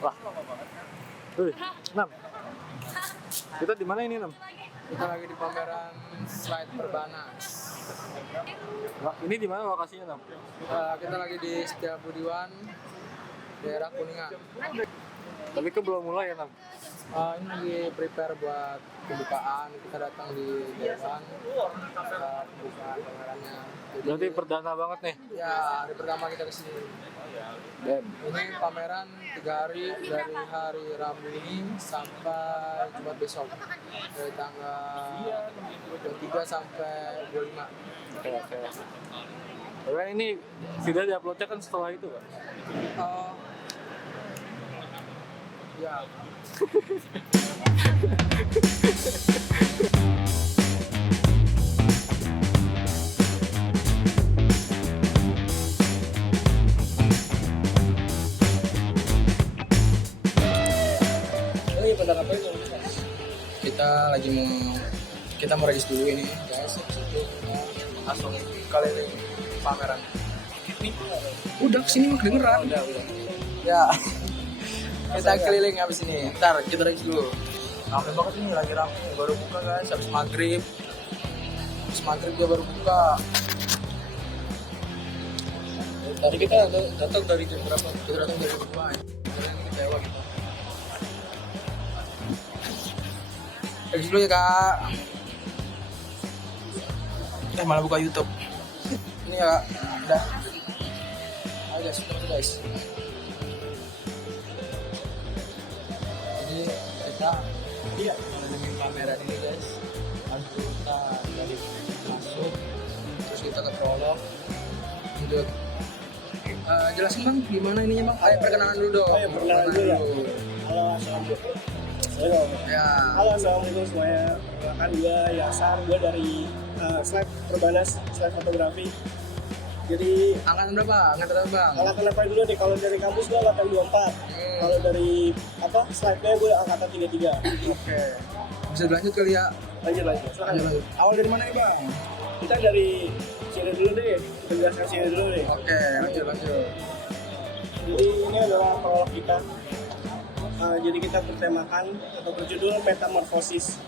Wah. Wih, Nam. Kita di mana ini, Nam? Kita lagi di pameran slide Perbanas. Nah, ini di mana lokasinya, Nam? Kita lagi di Setiabudi-an, daerah Kuningan. Tapi ke belum mulai ya, Nam? Ini lagi prepare buat pembukaan. Kita datang di Dewan pembukaan pamerannya. Berarti perdana banget nih. Ya, hari pertama kita kesini. Dan Ini pameran 3 hari dari hari Rabu ini sampai Jumat besok. Dari tanggal 23 sampai 25. oke. Karena ini sudah diuploadnya kan setelah itu kan? Ya. Kita mau regis dulu ini guys, langsung keliling pameran. Udah kesini mah kedengeran. Udah. Ya. Kita keliling habis ini. Ntar kita regis dulu. Rame banget ini, lagi rame. Baru buka guys, habis maghrib. Habis maghrib dia baru buka. Tadi kita datang dari jam berapa? Kita datang dari rumah. Sekarang ini kecewa kita. Regis dulu ya kak. Malah buka YouTube. Ini ya, udah. Ayo guys, kita guys. Jadi kita ngeliling pameran ini guys. Lalu kita dari masuk, terus kita ke prolog. Untuk jelasin bang, gimana ininya bang? Ayo perkenalan dulu dong. Oh ya, perkenalan dulu ya. Halo, assalamualaikum. Ya. Halo, assalamualaikum semuanya. Perkenalkan gue Yasar, gue dari slide Perbanas, slide fotografi. Jadi Angkatan berapa? Angkatan berapa bang? angkatan apa dulu nih? Kalau dari kampus gue angkatan 24. Kalau dari slide-nya gue angkatan 33. Oke. Bisa dilanjut kali ya? Lanjut. Silakan. Lanjut. Awal dari mana nih bang? Kita dari sini dulu deh. Kita jelaskan sini dulu deh. Oke, lanjut. Jadi ini adalah prolog kita. Jadi kita bertemakan atau berjudul metamorfosis.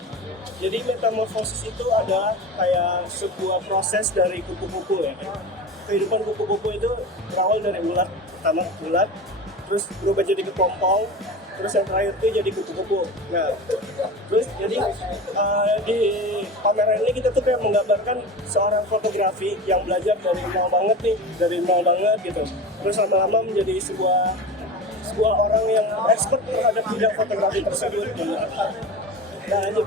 Jadi metamorfosis itu ada kayak sebuah proses dari kupu-kupu ya. Kehidupan kupu-kupu itu berawal dari ulat, pertama ulat, terus berubah jadi kepompong, terus yang terakhir itu jadi kupu-kupu. Nah, terus jadi di pameran ini kita tuh kayak menggambarkan seorang fotografi yang belajar dari nol banget gitu. Terus lama-lama menjadi sebuah orang yang expert terhadap bidang fotografi tersebut gitu. Nah, lanjut.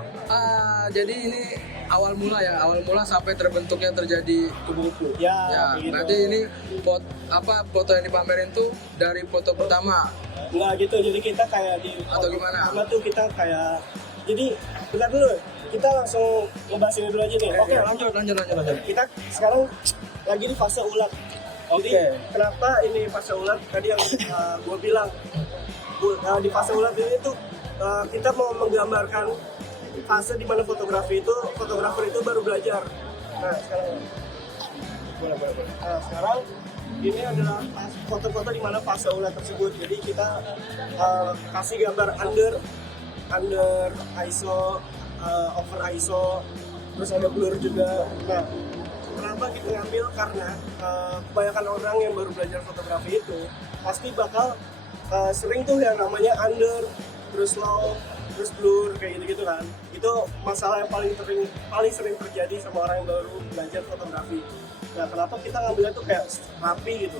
Jadi ini awal mula sampai terbentuknya terjadi kupu-kupu. Ya, begitu. Berarti ini foto yang dipamerin tuh dari foto pertama. Enggak gitu, jadi kita kayak di Atau gimana? pertama tuh kita kayak, jadi bentar dulu, kita langsung ngebahas ini dulu aja nih. Oke, lanjut. Kita sekarang lagi di fase ulat. Jadi Oke. kenapa ini fase ulat? Tadi yang gue bilang, di fase ulat ini tuh kita mau menggambarkan fase di mana fotografer itu baru belajar. Nah sekarang, boleh. Nah sekarang ini adalah foto-foto di mana fase ulat tersebut. Jadi kita kasih gambar under ISO, over ISO, terus ada blur juga. Nah, kenapa kita ngambil? Karena kebanyakan orang yang baru belajar fotografi itu pasti bakal sering tuh yang namanya under, terus low, terus blur kayak gitu kan. Itu masalah yang paling sering terjadi sama orang yang baru belajar fotografi. Nah, kenapa kita ngambilnya tuh kayak rapi gitu?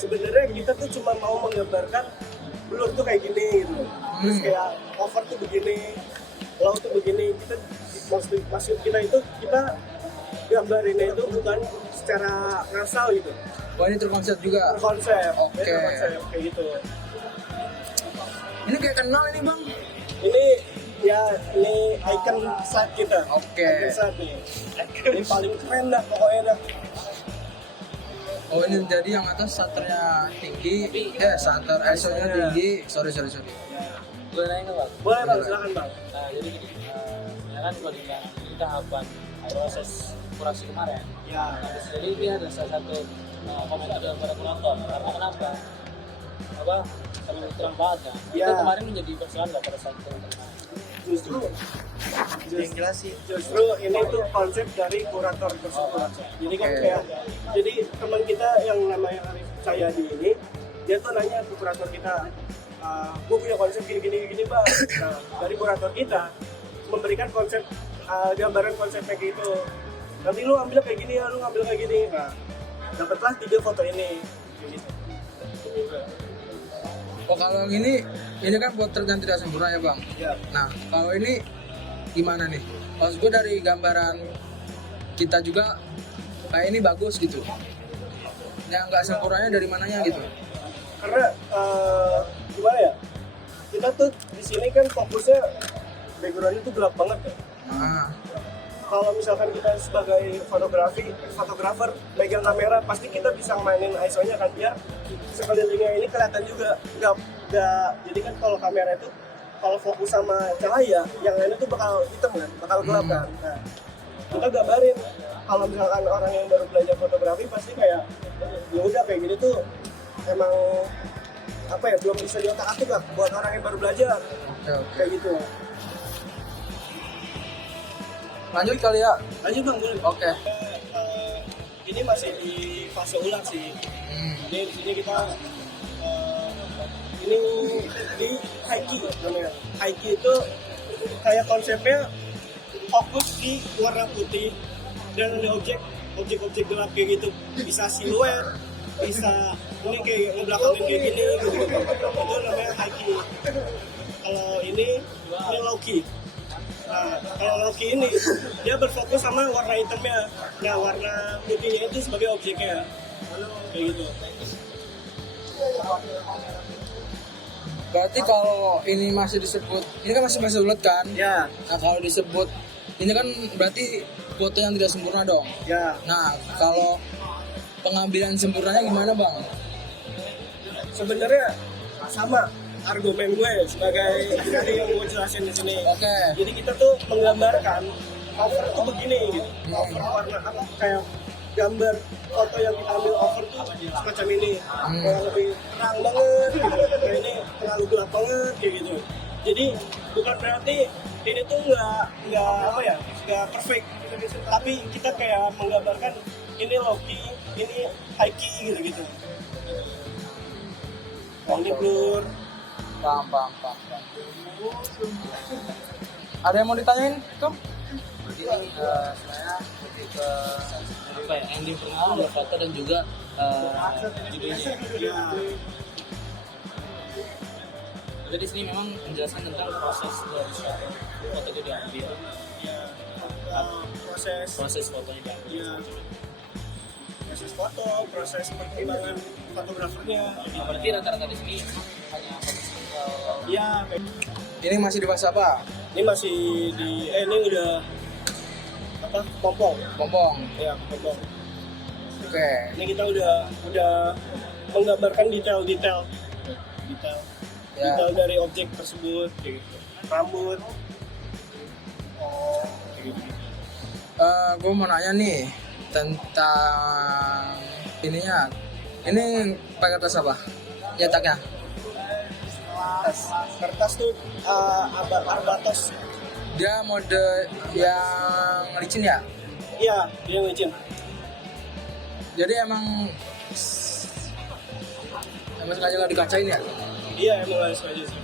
Sebenarnya kita tuh cuma mau menggambarkan blur tuh kayak gini gitu. Terus kayak over tuh begini, low tuh begini. Maksud kita itu kita gambarinnya itu bukan secara ngasal gitu. Wah, ini terkonsep juga. Konsep. Oke. Kayak gitu. Ini kayak kenal ini bang. Ini icon slide kita. Oke. Icon slide nih. Ini paling keren dah pokoknya dah. Oh, ini jadi yang atas shutternya tinggi, shutter ISO-nya tinggi. Sorry. Boleh nanya nggak bang? Boleh bang, silakan bang. Nah jadi gini, ya kan sebagai ini tahapan proses kurasi kemarin. Ya. Nah, jadi ini adalah salah satu komentar dari para penonton. Karena kenapa? apa terang banget kan. Ya. Itu kemarin menjadi persoalan nggak pada saat itu? Justru ini tuh konsep dari kurator tersebut. Jadi kan kayak, jadi teman kita yang namanya Arif Cahyadi ini, dia tuh nanya ke kurator kita, gue punya konsep gini bang. Nah, dari kurator kita memberikan konsep, gambaran konsepnya gitu. Nanti lu ambil kayak gini ya, lu ngambil kayak gini. Nah, dapatlah 3 foto ini. Gitu. Oh kalau ini kan potret yang tidak sempurna ya bang. Ya. Nah kalau ini gimana nih? Maksud gue dari gambaran kita juga kayak ini bagus gitu. Yang nggak sempurnanya dari mananya gitu? Karena gimana ya? Kita tuh di sini kan fokusnya backgroundnya tuh gelap banget ya. Nah, Kalau misalkan kita sebagai fotografer megang kamera, pasti kita bisa mainin ISO-nya kan biar sekelilingnya ini kelihatan juga. Nggak, jadi kan kalau kamera itu kalau fokus sama cahaya, yang lainnya tuh bakal hitam kan, bakal gelap kan. Nah, kita gambarin kalau misalkan orang yang baru belajar fotografi pasti kayak ya udah kayak gini tuh emang apa ya, belum bisa diotak-atik lah buat orang yang baru belajar. oke. Kayak gitu. Lanjut kali ya. Lanjut bang, boleh. Oke. Ini masih di fase ulang sih. Jadi di sini kita ini di Haiki namanya. Haiki itu kayak konsepnya fokus di warna putih dan ada objek gelap kayak gitu. Bisa siluet, bisa ini kayak ngebelakangin kayak gini gitu. Itu namanya Haiki. Kalau ini Loki. Nah, kalau Loki ini dia berfokus sama warna hitamnya. Nah, warna putihnya itu sebagai objeknya. Kayak gitu. Berarti kalau ini masih disebut, ini kan masih ulet kan? Ya, Nah kalau disebut, ini kan berarti foto yang tidak sempurna dong. ya. Nah kalau pengambilan sempurnanya gimana bang? Sebenarnya sama argumen gue sebagai tadi yang gue jelasin di sini. Oke. Jadi kita tuh menggambarkan cover tuh begini gitu. Cover warna apa kayak gambar foto yang kita ambil over tuh semacam ini. Kayak lebih terang banget gitu. Kayak ini terlalu gelap banget kayak gitu. Jadi bukan berarti ini tuh nggak apa ya, nggak perfect. Tapi kita kayak menggambarkan ini Loki, ini Haiki gitu. Ini blur. Paham. Ada yang mau ditanyain tuh? Jadi saya lebih ke apa ya, yang diperkenalkan foto dan juga judulnya. Jadi di sini memang menjelaskan tentang proses dari suatu foto itu diambil, proses fotonya diambil. Ya, proses foto, proses perkembangan fotografernya. Berarti rata-rata di sini hanya foto single. Iya, Ini masih di fase apa? ini masih di ini udah apa? Pompong. Pompong. Ya, pompong. Oke. Ini kita udah menggambarkan detail Ya. detail dari objek tersebut, kayak gitu. Rambut. Kayak gitu. Gue mau nanya nih tentang ininya. Ini pakai kertas apa? Nyetaknya? Kertas tuh Arbatos. Dia mode yang licin ya? Iya, dia ngizin. Jadi emang sengaja nggak dikacain ya? Iya, emang harus aja sih.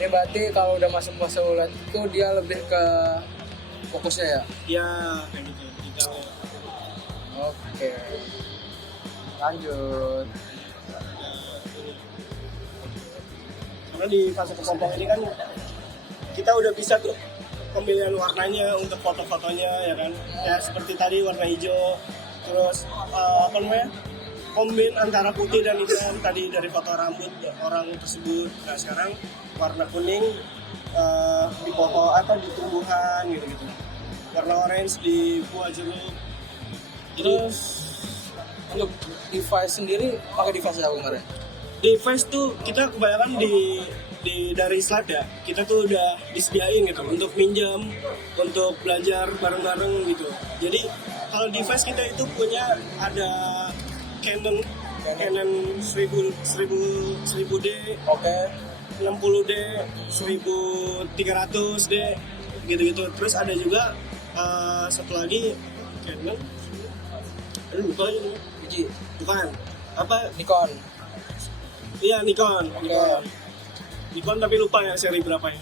Ini berarti kalau udah masuk fase ulet itu dia lebih ke fokusnya ya? Iya, kayak gitu. Detailnya. Oke. Lanjut. Karena di fase kepompong ini kan kita udah bisa tuh pemilihan warnanya untuk foto-fotonya ya kan, ya seperti tadi warna hijau, terus apa namanya, kombin antara putih dan hitam tadi dari foto rambut orang tersebut. Nah sekarang warna kuning di foto di tumbuhan gitu, warna orange di buah jeruk. Terus untuk device sendiri pakai device apa kemarin? Device tuh kita kebanyakan dari slide ya, kita tuh udah disediain gitu untuk minjam, untuk belajar bareng-bareng gitu. Jadi kalau device kita itu punya ada Canon 1000D, Oke. 60D, 1300D gitu-gitu. Terus ada juga satu lagi Canon, aduh lupa lagi namanya. Fuji. Bukan apa, Nikon. iya Nikon. Nikon tapi lupa ya seri berapa ya.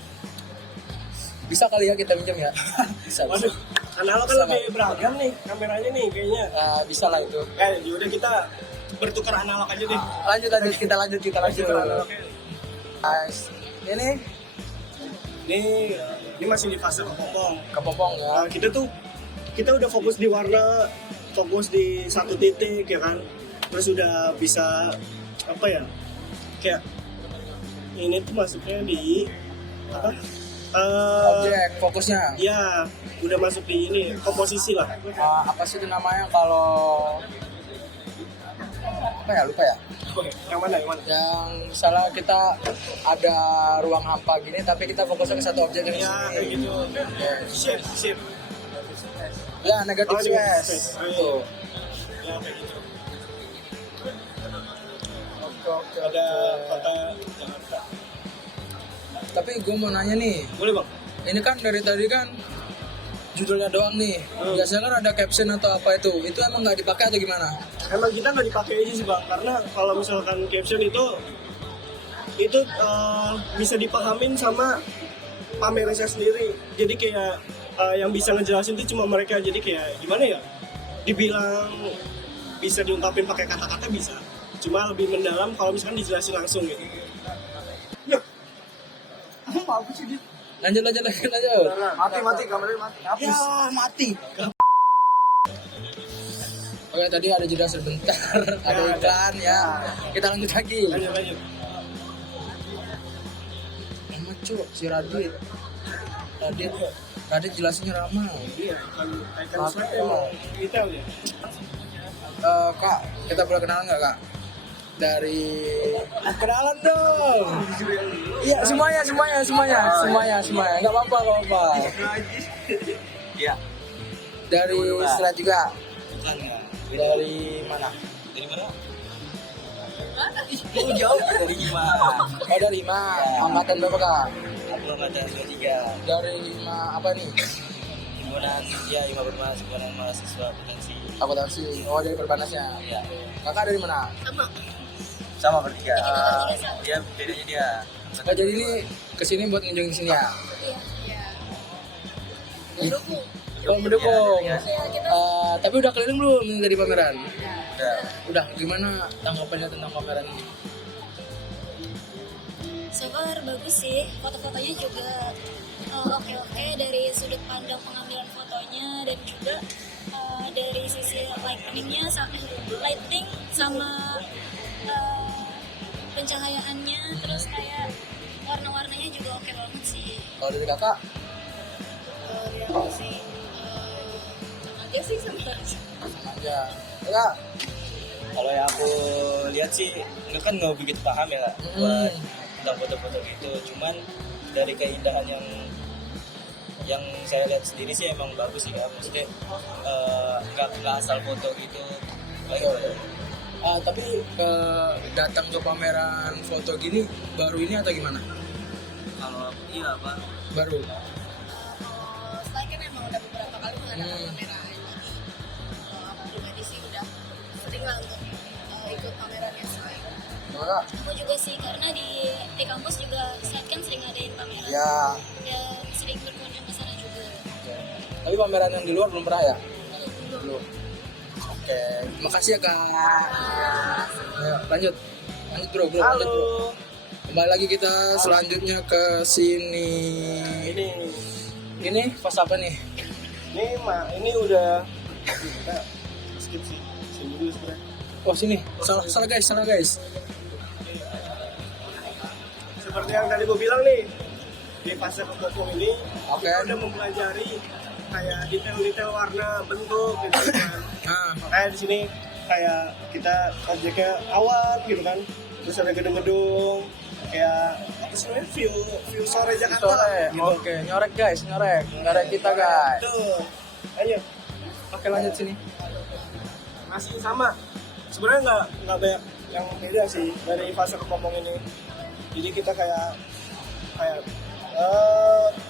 Bisa kali ya kita pinjam ya? Bisa. Waduh, analog kan Bisa lebih nggak? beragam nih kameranya nih kayaknya. Bisa lah itu. Yaudah kita bertukar analog aja deh. Lanjut kita lanjut. Bertukar analognya. Guys, ini Ini masih di fase kepopong. kepopong ya. Kita udah fokus di warna, fokus di satu titik ya kan. Terus udah bisa apa ya? Kayak ini tuh masuknya di apa? Objek fokusnya. Ya, udah masuk di ini komposisi lah. Apa sih itu namanya kalau apa ya, lupa ya. Oke, yang mana? Yang misalnya kita ada ruang hampa gini tapi kita fokusnya ke satu objek yang di Ya, sini. kayak gitu. Yes. Shift. Ya, negatif Negative space. space. Tuh. Ya, kayak gitu. Oke. Ada kota Jakarta. Tapi gue mau nanya nih, Boleh bang? ini kan dari tadi kan judulnya doang nih. Biasanya kan ada caption atau apa itu emang nggak dipakai atau gimana? Emang kita nggak dipakai aja sih bang, karena kalau misalkan caption itu bisa dipahamin sama pamernya sendiri. Jadi kayak yang bisa ngejelasin itu cuma mereka. Jadi kayak gimana ya? Dibilang bisa diungkapin pakai kata-kata bisa. Cuma lebih mendalam kalau misalkan dijelasin langsung gitu. Apa sih dia? Lanjut. Mati kameranya mati. Ya, mati. Oke, tadi ada jeda sebentar, ada iklan ya. Kita lanjut lagi. Lanjut. Sama cuk, si Radit jelasinnya ramah. Iya, kan swag emang detail ya. Kak, kita boleh kenalan nggak kak? Dari kenalan dong. Iya, semuanya. Nggak apa-apa. Iya. Dari Serat juga. Bukan ya. Dari mana? Dari mana? Oh, jauh dari gimana? Oh, dari Hima. Angkatan berapa kak? Aku angkatan 23. Dari Hima apa nih? Himpunan himpunan mahasiswa potensi. Akuntansi. Oh, dari Perbanasnya. Iya. Kakak dari mana? Sama bertiga. Dia bedanya dia. Kak, jadi ini kesini buat ngunjungin sini ya? Mendukung. Oh, mendukung. Iya. Tapi udah keliling belum dari pameran? Udah. Udah. Gimana tanggapannya tentang pameran ini? So far bagus sih, foto-fotonya juga oke dari sudut pandang pengambilan fotonya dan juga dari sisi lighting sama pencahayaannya, terus kayak warna-warnanya juga oke banget sih. Kalau dari kakak? Dari aku sih sama aja sih sama Aja. Kakak? Kalau yang aku lihat sih, enggak kan nggak begitu paham ya kak buat tentang foto-foto gitu. Cuman dari keindahan yang saya lihat sendiri sih emang bagus sih kak. Maksudnya nggak asal foto gitu. Tapi datang ke pameran foto gini baru ini atau gimana? Kalau aku iya apa? Baru. selain kan memang udah beberapa kali mengadakan pameran, jadi aku pribadi sih udah sering lah untuk ikut pamerannya selain. Kakak? Aku juga sih, karena di kampus juga Slide kan sering ngadain pameran Ya. dan sering berkunjung ke sana juga. Tapi pameran yang di luar belum pernah ya? Belum. Belum. Oke, makasih ya kak. Ayo, lanjut bro. Halo. Kembali lagi kita selanjutnya ke sini. Ini pas apa nih? Ini udah kita skip sih. Sini dulu sebenarnya. Oh sini, salah guys. Seperti yang tadi gue bilang nih, di fase kepopong ini Oke. kita udah mempelajari kayak detail-detail warna, bentuk gitu kan. Nah, Makanya di sini kayak kita objeknya awan gitu kan. Terus ada gedung-gedung kayak apa sih namanya, view sore Jakarta sore. gitu. Oke, nyorek kita guys. Tuh. Ayo, Oke, lanjut sini. masih sama sebenarnya nggak banyak yang beda sih dari fase kepompong ini. Jadi kita kayak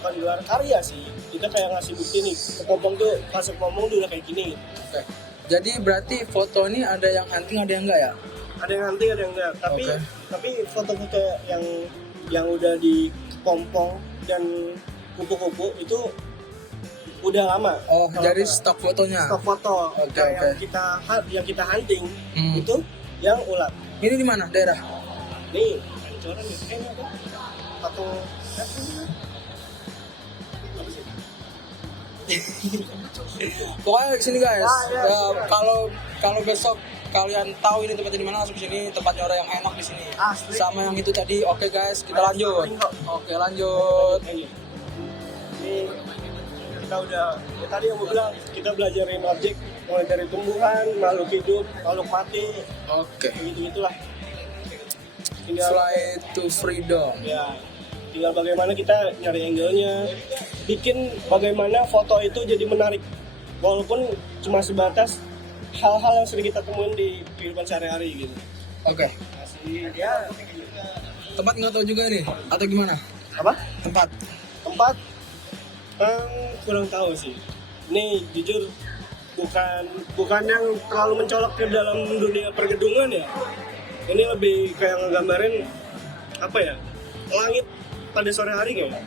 bukan gelar karya sih, kita kayak ngasih bukti nih kepompong tuh, fase kepompong tuh udah kayak gini. Oke. Jadi berarti foto ini ada yang hunting, ada yang enggak ya? Ada yang nanti, ada yang enggak. Tapi foto-foto yang udah di kepompong dan kupu-kupu itu udah lama. Oh, jadi stok fotonya. Stok foto. Oke, Nah, oke. yang kita hunting Hmm. itu yang ulat. Ini di mana daerah? Nih, coret nih. Ini apa? Patung Pokoknya di sini guys. iya. Ya, kalau besok kalian tahu ini tempatnya di mana, langsung ke sini. Tempatnya orang yang enak di sini. Asli. Sama yang itu tadi. Oke guys, kita lanjut. Oke, lanjut. Ini kita udah tadi yang gue bilang, kita belajarin objek mulai dari tumbuhan, makhluk hidup, makhluk mati, Oke. gitu-gitulah. Tinggal Fly to freedom. ya tinggal bagaimana kita nyari angle-nya, bikin bagaimana foto itu jadi menarik walaupun cuma sebatas hal-hal yang sering kita temuin di kehidupan sehari-hari gitu. Oke. Asli ya. Tempat nggak tahu juga nih atau gimana? Apa? Tempat. Tempat kurang tahu sih. Ini jujur bukan yang terlalu mencolok ke dalam dunia pergedungan ya. Ini lebih kayak ngegambarin apa ya, langit pada sore hari kayaknya.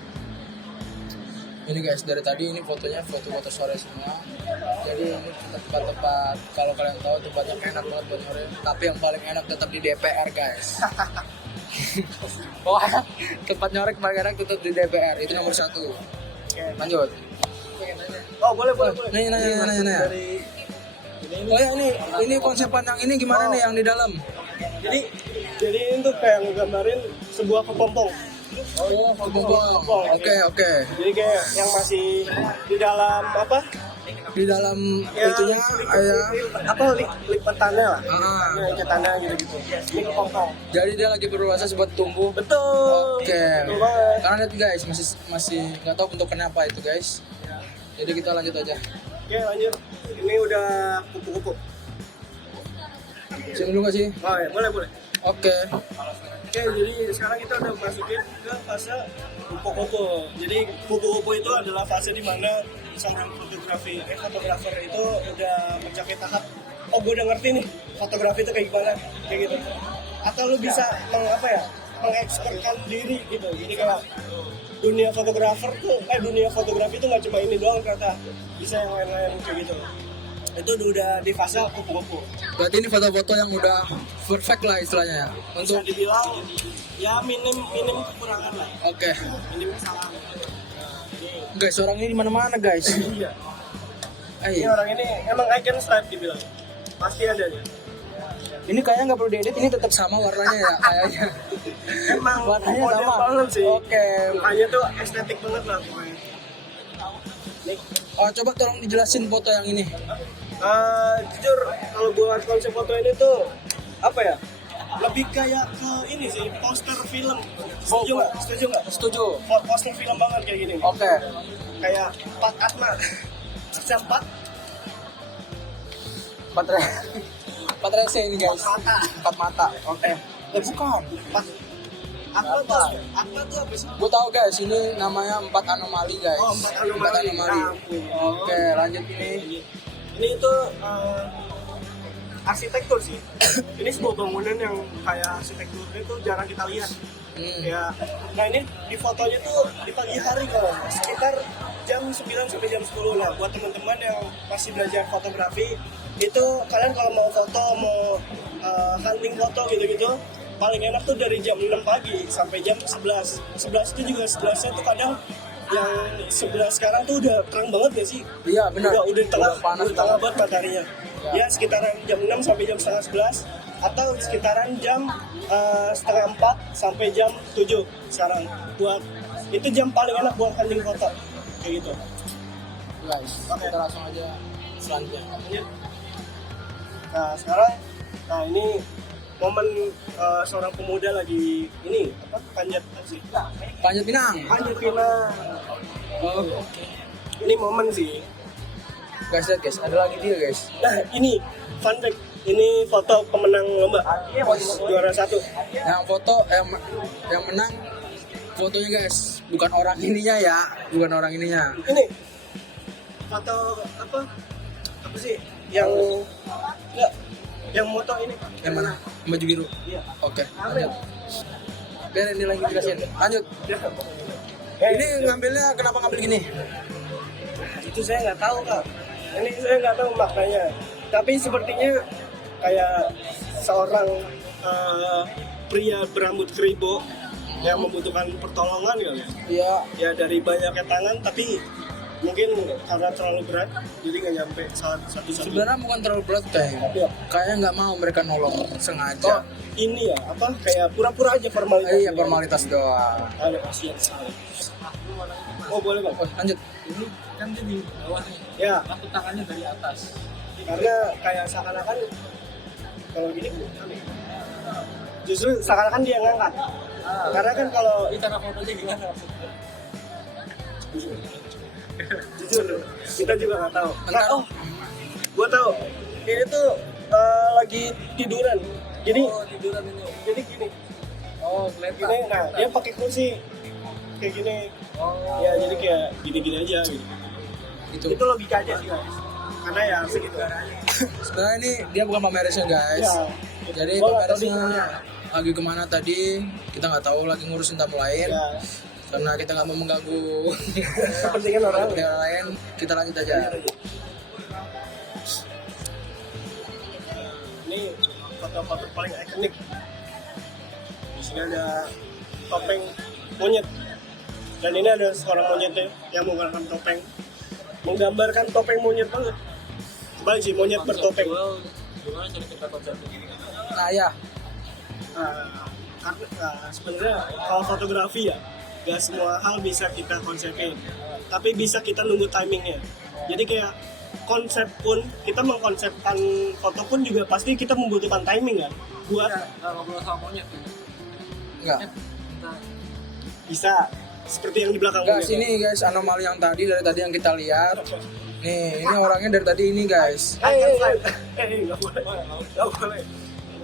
Ini guys, dari tadi ini fotonya foto-foto sore semua. Jadi ini tempat-tempat, kalau kalian tahu tempat yang enak banget buat sore. Tapi yang paling enak tetap di DPR guys. Wah, tempat nyorek paling enak tetap di DPR. Itu nomor 1. Oke. Lanjut. Oh boleh. Nanya. Oh ya, ini konsepan yang ini gimana nih yang di dalam? Jadi ini tuh kayak ngegambarin sebuah kepompong. Oh, kepompong. Oke. Jadi kayak yang masih di dalam apa? Di dalam Ya, itunya lipatannya lah. Ah. Ya, icatannya gitu. Ini kepompong. Jadi dia lagi berproses buat tumbuh. Betul. Oke. Betul banget. Karena lihat guys, masih nggak tahu bentuknya apa itu guys. Jadi kita lanjut aja. Oke lanjut. Ini udah kupu-kupu. Sini dulu nggak sih? Oh ya, boleh. Oke. Oke, jadi sekarang kita udah masukin ke fase kupu-kupu. Jadi kupu-kupu itu adalah fase di mana seorang fotografer itu udah mencapai tahap, oh gue udah ngerti nih fotografi itu kayak gimana, kayak gitu. Atau lu bisa mengekspertkan diri gitu. Jadi kayak dunia fotografi itu nggak cuma ini doang, ternyata bisa yang lain-lain kayak gitu. Itu udah di fase kupu-kupu. Berarti ini foto-foto yang udah perfect lah istilahnya ya. Bisa Untuk dibilang ya minim kekurangan lah, oke. minim kesalahan. Guys, orang ini di mana-mana guys. Iya. Ini Eh, orang ini emang icon style dibilang. Pasti ada nih. ini kayaknya nggak perlu diedit, ini tetap sama warnanya ya kayaknya. Emang Warnanya model sama. banget sih. Oke. Mukanya tuh estetik banget lah pokoknya. Nih, Oh, coba tolong dijelasin foto yang ini. jujur kalau buat konsep foto ini tuh apa ya? Lebih kayak ke ini sih, poster film. Setuju nggak? Setuju. Poster film banget kayak gini. Oke. Kayak Pat Atma. Siapa? Empat rese ini guys. Mata. 4 mata. Oke. Bukan. Pat Atma tuh apa sih? Gue tahu guys, ini namanya 4 anomali guys. Oh, 4 anomali. Oke, lanjut ini. Ini tuh arsitektur sih. Ini sebuah bangunan yang kayak arsitekturnya itu jarang kita lihat. Ya, nah ini di fotonya tuh di pagi hari kalau sekitar jam 9 sampai jam 10. Nah, buat teman-teman yang masih belajar fotografi, itu kalian kalau mau foto, mau hunting foto gitu-gitu, paling enak tuh dari jam 6 pagi sampai jam 11. 11 itu juga 11-nya tuh kadang yang 11 sekarang tuh udah terang banget ya sih? Iya, benar. Udah tengah, panas udah tengah banget mataharinya. Ya. Ya sekitaran jam 6 sampai jam setengah 11 atau sekitaran jam setengah 4 sampai jam 7 sekarang. Buat itu jam paling enak buat hunting foto kayak gitu. Guys, kita langsung aja selanjutnya. Nah sekarang, ini momen seorang pemuda lagi ini panjat sih. Panjat Pinang. Panjat pinang. Oh. Ini momen sih. Guys, lihat guys, ada lagi dia guys. Nah ini fun fact, Ini foto pemenang lomba juara 1. Yang foto yang menang fotonya guys, bukan orang ininya ya, bukan orang ininya. Ini foto apa sih yang enggak yang moto ini Yang mana? Baju biru. Iya. Oke, lanjut. Biar ini lagi jelasin. Lanjut. Ini ngambilnya kenapa ngambil gini? Itu saya nggak tahu kak, ini saya nggak tahu maknanya, tapi sepertinya kayak seorang pria berambut keribo yang membutuhkan pertolongan kali ya. Iya. Ya dari banyaknya tangan, tapi mungkin karena terlalu berat jadi nggak nyampe satu-satu. Sebenarnya bukan terlalu berat kayaknya nggak mau mereka nolong sengaja. Oh, ini ya apa kayak pura-pura aja formalitas. Iya, formalitas doang. Ada kasihan sekali. Oh boleh bang. Oh, lanjut. Ini kan dia di bawah nih, Ya aku tangannya dari atas. karena kayak seakan-akan kalau gini justru seakan-akan dia ngangkat. Karena kan kalau Ini cara fotonya gimana? jujur kita juga nggak tahu. Bentar. Oh, gua tahu. Ini tuh lagi tiduran. Jadi Oh, tiduran ini. jadi gini. Oh, kelihatan. Gini, nah dia pakai kursi kayak gini. Oh. Ya jadi kayak gini-gini aja gitu. Itu logika aja sih guys. Karena ya segitu. Sebenarnya ini dia bukan pamerisnya guys. Ya. Jadi Gua nggak tahu di pamerisnya mana. lagi kemana tadi kita nggak tahu, lagi ngurusin tamu lain. Ya. Karena kita nggak mau mengganggu Kepentingan orang. kepentingan lain, kita lanjut aja. Ini foto-foto paling ikonik. Di sini ada topeng monyet. Dan ini ada seorang monyetnya yang menggunakan topeng. Menggambarkan topeng monyet banget. Kembali sih monyet bertopeng. Gimana cara kita konsepnya? Nah ya, Karena sebenarnya kalau fotografi ya, gak semua hal bisa kita konsepin. Tapi bisa kita nunggu timingnya. Jadi kayak konsep pun, kita mengkonsepkan foto pun juga pasti kita membutuhkan timing kan. Buat Nggak ngobrol sama monyet. enggak. bisa seperti yang di belakang Enggak, monyet. sini guys, anomali yang tadi dari tadi yang kita lihat. Nih, ini orangnya dari tadi ini guys. Nggak boleh. Nggak boleh.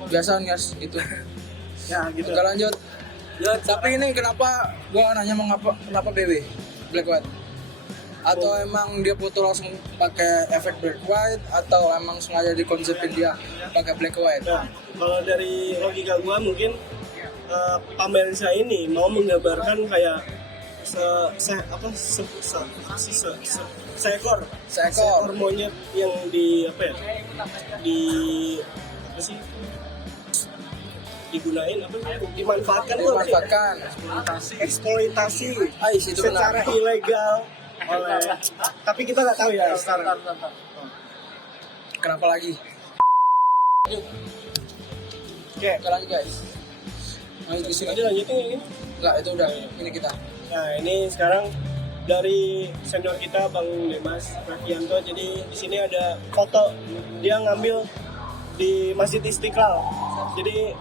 Biasaan guys, itu. Ya gitu. Kita lanjut. Ya, tapi ini kenapa gua nanya kenapa BW black white? Atau emang dia foto langsung pakai efek black white atau emang sengaja dikonsepin dia pakai black white? Nah, kalau dari logika gua mungkin pameran saya ini mau menggambarkan kayak seekor monyet yang digunain Dimanfaatkan. eksploitasi Itu secara benar. ilegal oleh tapi kita nggak tahu ya sekarang. Kenapa lagi? Oke, Oke, lanjut guys. Lanjut ke sini. nanti lanjutin ini. Enggak, itu udah. Ini kita. Nah ini sekarang dari senior kita Bang Demas Rafianto. Jadi di sini ada foto dia ngambil di Masjid Istiqlal. Jadi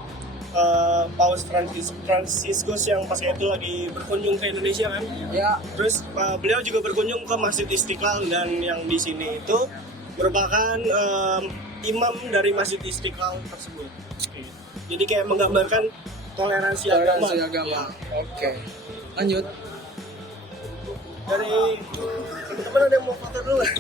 Paus Franciscus yang pas itu lagi berkunjung ke Indonesia kan. Ya, Terus beliau juga berkunjung ke Masjid Istiqlal dan yang di sini itu merupakan imam dari Masjid Istiqlal tersebut. Oke. Jadi kayak menggambarkan toleransi agama. toleransi agama. Oke. Lanjut. Dari teman-teman ada yang mau foto dulu nggak?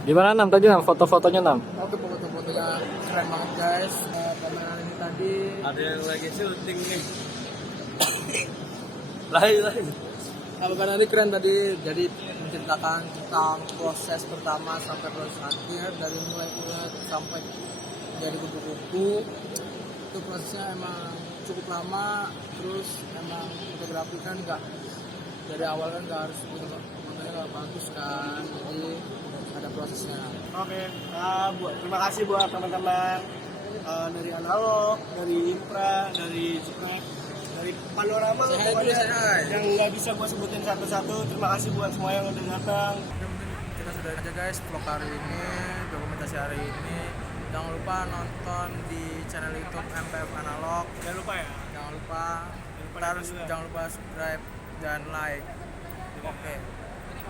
Gimana Nam tadi Nam foto-fotonya Nam? Oke, foto-fotonya keren banget guys. Pameran ini tadi Ada yang lagi syuting nih. Lain. pameran ini keren tadi. Jadi menceritakan tentang proses pertama sampai proses akhir, dari mulai kulit sampai jadi kupu-kupu. Itu prosesnya emang cukup lama. Terus emang fotografi kan nggak dari awal kan nggak harus fotonya nggak bagus kan. Jadi ada prosesnya. Oke, terima kasih buat teman-teman dari Analog, dari Impra, dari Zuprek, dari Panorama, Say hi dulu, say hi. yang nggak bisa gue sebutin satu-satu. Terima kasih buat semua yang udah datang. Kita sudah aja guys vlog hari ini, dokumentasi hari ini. Jangan lupa nonton di channel YouTube MPF Analog. Jangan lupa ya. Jangan lupa lupa harus juga. jangan lupa subscribe dan like. Oke.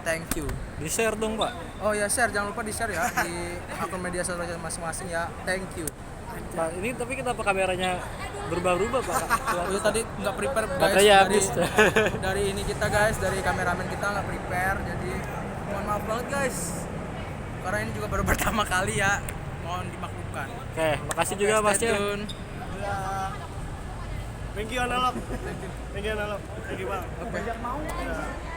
Thank you. Di share dong Pak. Oh ya, share, jangan lupa di share ya di akun media sosial masing-masing ya. Thank you. Pak, ini tapi kenapa kameranya berubah-ubah Pak? Itu tadi nggak prepare guys. Baterainya dari, habis. dari ini kita guys, dari kameramen kita nggak prepare, jadi mohon maaf banget guys. Karena ini juga baru pertama kali ya, mohon dimaklumkan. Oke, makasih juga Stay Masnya. tune. Thank you analog. Thank you analog. Thank you Bang. Oke.